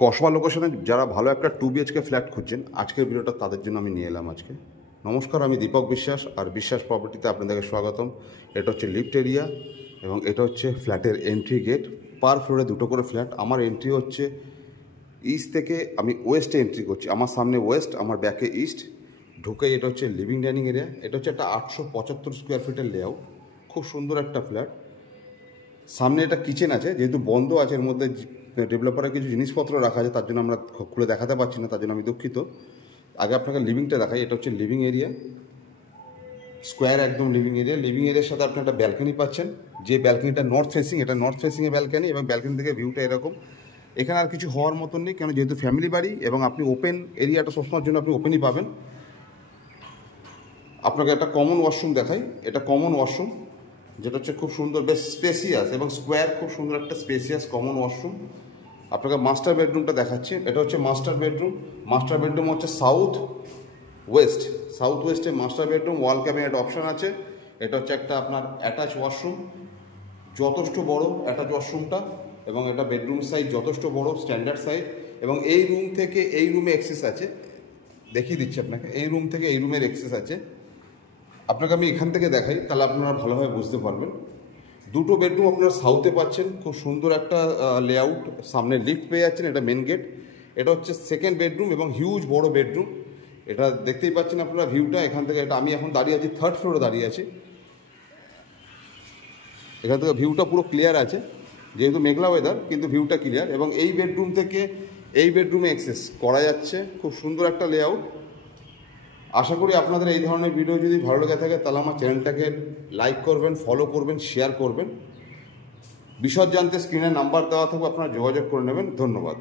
কসবা লোকেশনে যারা ভালো একটা 2 BHK ফ্ল্যাট খুঁজছেন, আজকের ভিডিওটা তাদের জন্য আমি নিয়ে এলাম আজকে। নমস্কার, আমি দীপক বিশ্বাস, আর বিশ্বাস প্রপার্টিতে আপনাদেরকে স্বাগতম। এটা হচ্ছে লিফট এরিয়া এবং এটা হচ্ছে ফ্ল্যাটের এন্ট্রি গেট। পার ফ্লোরে দুটো করে ফ্ল্যাট। আমার এন্ট্রি হচ্ছে ইস্ট থেকে, আমি ওয়েস্টে এন্ট্রি করছি। আমার সামনে ওয়েস্ট, আমার ব্যাকে ইস্ট। ঢুকে এটা হচ্ছে লিভিং ডাইনিং এরিয়া। এটা হচ্ছে একটা 875 স্কোয়ার ফিটের লেআউট, খুব সুন্দর একটা ফ্ল্যাট। সামনে এটা কিচেন আছে, যেহেতু বন্ধ আছে, এর মধ্যে ডেভেলপারের কিছু জিনিসপত্র রাখা আছে, তার জন্য আমরা খুলে দেখাতে পারছি না, তার জন্য আমি দুঃখিত। আগে আপনাকে লিভিংটা দেখাই। এটা হচ্ছে লিভিং এরিয়া, স্কোয়ার একদম লিভিং এরিয়া। লিভিং এরিয়ার সাথে আপনি একটা ব্যালকনি পাচ্ছেন, যে ব্যালকনিটা নর্থ ফেসিং। এটা নর্থ ফেসিংয়ে ব্যালকনি, এবং ব্যালকনি থেকে ভিউটা এরকম। এখানে আর কিছু হওয়ার মতন নেই, কেন যেহেতু ফ্যামিলি বাড়ি, এবং আপনি ওপেন এরিয়াটা সবসময়ের জন্য আপনি ওপেনই পাবেন। আপনাকে একটা কমন ওয়াশরুম দেখাই। এটা কমন ওয়াশরুম, যেটা হচ্ছে খুব সুন্দর, বেশ স্পেসিয়াস এবং স্কোয়ার, খুব সুন্দর একটা স্পেসিয়াস কমন ওয়াশরুম। আপনাকে মাস্টার বেডরুমটা দেখাচ্ছি। এটা হচ্ছে মাস্টার বেডরুম। মাস্টার বেডরুম হচ্ছে সাউথ ওয়েস্টে master bedroom. Wall cabinet option আছে। এটা হচ্ছে একটা আপনার অ্যাটাচ ওয়াশরুম, যথেষ্ট বড় অ্যাটাচ ওয়াশরুমটা, এবং এটা বেডরুম সাইজ যথেষ্ট বড়, স্ট্যান্ডার্ড সাইজ। এবং এই রুম থেকে এই রুমে অ্যাক্সেস আছে, দেখিয়ে দিচ্ছি আপনাকে। এই রুম থেকে এই রুমের অ্যাক্সেস আছে। আপনাকে আমি এখান থেকে দেখাই, তাহলে আপনারা ভালোভাবে বুঝতে পারবেন। দুটো বেডরুম আপনারা সাউথে পাচ্ছেন, খুব সুন্দর একটা লেআউট। সামনে লিফট পেয়ে যাচ্ছেন, এটা মেন গেট। এটা হচ্ছে সেকেন্ড বেডরুম এবং হিউজ বড় বেডরুম। এটা দেখতেই পাচ্ছেন আপনারা ভিউটা এখান থেকে। এটা আমি এখন দাঁড়িয়ে আছি, থার্ড ফ্লোরে দাঁড়িয়ে আছি। এখান থেকে ভিউটা পুরো ক্লিয়ার আছে, যেহেতু মেঘলা ওয়েদার, কিন্তু ভিউটা ক্লিয়ার। এবং এই বেডরুম থেকে এই বেডরুমে অ্যাক্সেস করা যাচ্ছে। খুব সুন্দর একটা লেআউট। আশা করি আপনাদের এই ধরনের ভিডিও যদি ভালো লেগে থাকে, তাহলে আমার চ্যানেলটাকে লাইক করবেন, ফলো করবেন, শেয়ার করবেন। বিশদ জানতে স্ক্রিনে নাম্বার দেওয়া থাকবে, আপনারা যোগাযোগ করে নেবেন। ধন্যবাদ।